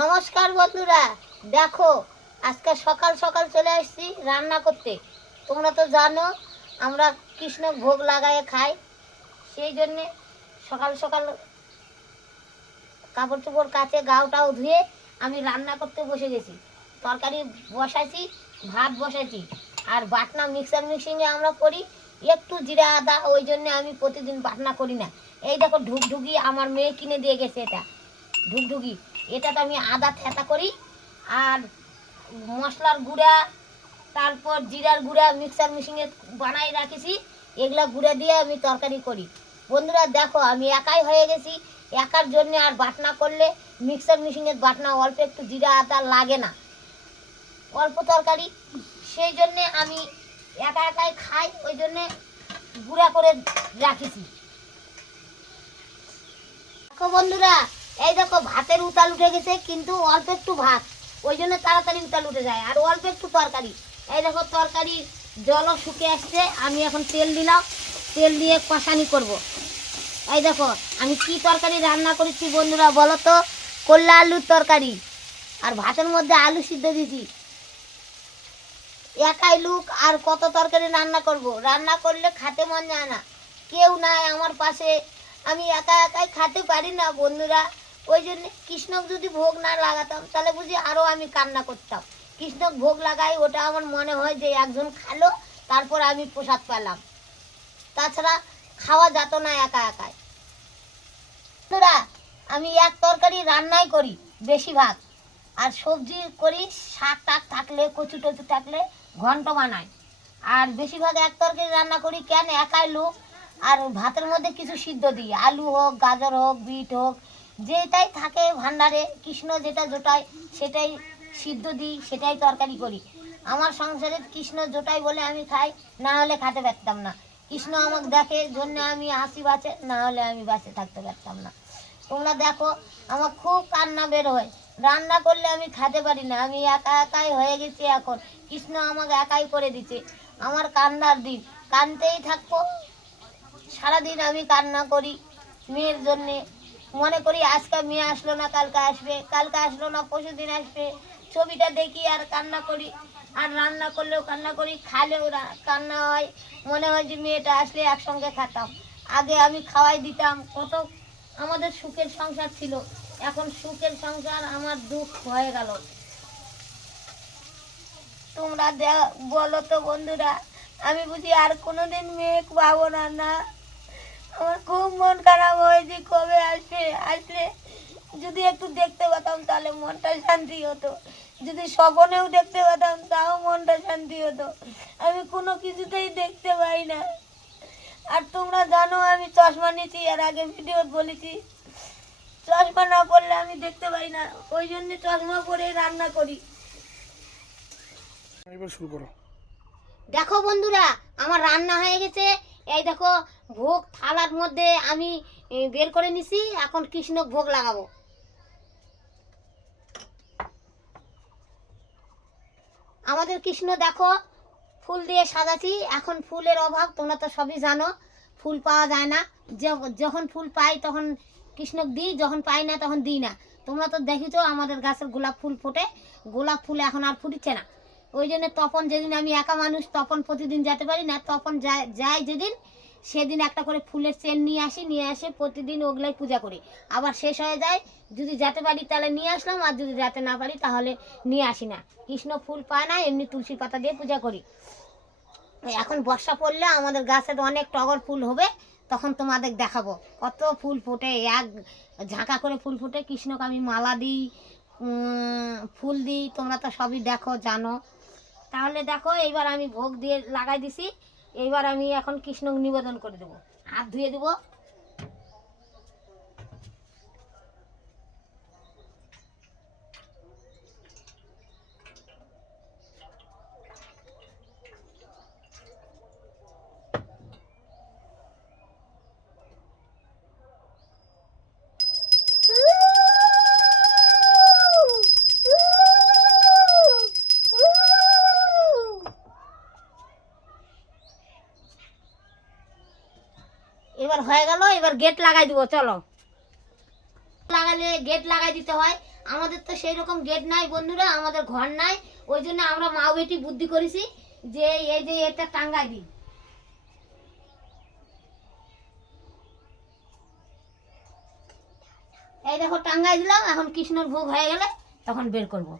নমস্কার বন্ধুরা। দেখো, আজকে সকাল সকাল চলে আসছি রান্না করতে। তোমরা তো জানো, আমরা কৃষ্ণ ভোগ লাগায়ে খাই। সেই জন্যে সকাল সকাল কাপড় চোপড় কাচে গাওটাও ধুয়ে আমি রান্না করতে বসে গেছি। তরকারি বসাইছি, ভাত বসাইছি। আর বাটনা মিক্সার মিক্সিংয়ে আমরা করি, একটু জিরা আদা, ওই জন্য আমি প্রতিদিন বাটনা করি না। এই দেখো, ঢুকঢুকি আমার মেয়ে কিনে দিয়ে গেছে এটা। ঢুকঢুকি। এটাতে আমি আদা থেতা করি আর মশলার গুঁড়া, তারপর জিরার গুঁড়া মিক্সার মেশিনে বানাই রাখেছি। এগুলা গুঁড়া দিয়ে আমি তরকারি করি। বন্ধুরা, দেখো, আমি একাই হয়ে গেছি। একার জন্য আর বাটনা করলে মিক্সার মেশিনের বাটনা অল্প একটু জিরা আদা লাগে না। অল্প তরকারি। সেই জন্যে আমি একা একাই খাই, ওই জন্যে গুঁড়া করে রাখেছি। বন্ধুরা এই দেখো, ভাতের উতাল উঠে গেছে, কিন্তু অল্প একটু ভাত। ওই জন্য তাড়াতাড়ি উতাল উঠে যায়, আর অল্প একটু তরকারি। এই দেখো, তরকারি জলও শুকে আসছে, আমি এখন তেল দিলাম, তেল দিয়ে কষানি করব। এই দেখো, আমি কি তরকারি রান্না করেছি বন্ধুরা বলো তো? করলা আলুর তরকারি, আর ভাতের মধ্যে আলু সিদ্ধ দিছি একাই লুক, আর কত তরকারি রান্না করব? রান্না করলে খেতে মন যায় না। কেউ নাই আমার পাশে, আমি একা একাই খেতে পারি না বন্ধুরা। ওই জন্য কৃষ্ণক যদি ভোগ না লাগাতাম, তাহলে বুঝি আরও আমি কান্না করতাম। কৃষ্ণক ভোগ লাগাই, ওটা আমার মনে হয় যে একজন খালো, তারপর আমি প্রসাদ পেলাম। তাছাড়া খাওয়া যেত না একা একাই। বন্ধুরা, আমি এক তরকারি রান্নাই করি, বেশিরভাগ। আর সবজি করি, শাক টাক থাকলে, কচু টচু থাকলে, ঘন্ট বানাই। আর বেশিরভাগ এক তরকারি রান্না করি, কেন একাই লোক? আর ভাতের মধ্যে কিছু সিদ্ধ দিই, আলু হোক, গাজর হোক, বিট হোক যেটাই থাকে ভান্ডারে কৃষ্ণ যেটা জোটায়, সেটাই সিদ্ধ দিই, সেটাই তরকারি করি। আমার সংসারে কৃষ্ণ জোটাই বলে আমি খাই, না হলে খেতে পারতাম না। কৃষ্ণ আমাকে দেখে, জন্য আমি হাসি বাঁচে না হলে আমি বাঁচে থাকতে পারতাম না। তোমরা দেখো, আমার খুব কান্না বের হয়। রান্না করলে আমি খেতে পারি না, আমি একা একাই হয়ে গেছি এখন। কৃষ্ণ আমাকে একাই করে দিচ্ছে। আমার কান্নার দিন কানতেই থাকব। সারাদিন আমি কান্না করি, মেয়ের জন্যে। মনে করি আজকে মেয়ে আসলো না, কালকে আসবে। কালকে আসলো না পরশু দিন আসবে। ছবিটা দেখি আর কান্না করি। আর রান্না করলেও কান্না করি, খালেও কান্না হয়। মনে হয় যে মেয়েটা আসলে একসঙ্গে খাতাম। আগে আমি খাওয়াই দিতাম, কত আমাদের সুখের সংসার ছিল। এখন সুখের সংসার, আমার দুঃখ হয়ে গেল। তোমরা বলো তো বন্ধুরা, আমি বুঝি আর কোনোদিন মেয়ে পাবো না না? আমার খুব মন খারাপ হয়েছে কবে আসবে আসলে যদি একটু দেখতে পেতাম তাহলে মনটা শান্তি হতো। যদি স্বপনেও দেখতে পেতাম তাও মনটা শান্তি হতো। আমি কোনো কিছুতেই দেখতে পাই না। আর তোমরা জানো আমি চশমা নিয়েছি এর আগে ভিডিও বলেছি। চশমা না পড়লে আমি দেখতে পাই না। ওই জন্য চশমা পরে রান্না করি। শুরু করো। দেখো বন্ধুরা আমার রান্না হয়ে গেছে। এই দেখো ভোগ থালার মধ্যে আমি বের করে নিছি, এখন কৃষ্ণ ভোগ লাগাবো। আমাদের কৃষ্ণ দেখো, ফুল দিয়ে সাজাচ্ছি, এখন ফুলের অভাব, তোমরা তো সবই জানো, ফুল পাওয়া যায় না। যখন ফুল পাই তখন কৃষ্ণক দিই, যখন পাই না তখন দিই না। তোমরা তো দেখিছো আমাদের গাছের গোলাপ ফুল ফোটে, গোলাপ ফুল এখন আর ফুটছে না। ওই জন্য তপন যেদিন আমি একা মানুষ, তপন প্রতিদিন যেতে পারি না, তপন যায় যেদিন সেদিন একটা করে ফুলের চেন নিয়ে আসি, নিয়ে আসে প্রতিদিন ওগুলাই পূজা করি। আবার শেষ হয়ে যায়, যদি যেতে পারি তাহলে নিয়ে আসলাম, আর যদি যেতে না পারি তাহলে নিয়ে আসি না। কৃষ্ণ ফুল পায় না, এমনি তুলসী পাতা দিয়ে পূজা করি। এখন বর্ষা পড়লে আমাদের গাছের অনেক টগর ফুল হবে, তখন তোমাদের দেখাবো। কত ফুল ফোটে, এক ঝাঁকা করে ফুল ফোটে, কৃষ্ণকে আমি মালা দিই ফুল দিই, তোমরা তো সবই দেখো, জানো। তাহলে দেখো, এইবার আমি ভোগ দিয়ে লাগাই দিছি। এইবার আমি এখন কৃষ্ণ নিবেদন করে দেবো। হাত ধুয়ে দেবো। এবার হয়ে গেল, এবার গেট লাগাই দিব, চলো। লাগালে গেট লাগাই দিতে হয়। আমাদের তো সেই রকম গেট নাই বন্ধুরা, আমাদের ঘর নাই। ওই জন্য আমরা মা বেটি বুদ্ধি করেছি যে এই যে এটা টাঙ্গাই দিই। এই দেখো, টাঙ্গাই দিলাম, এখন কৃষ্ণর ভোগ হয়ে গেলে তখন বের করব।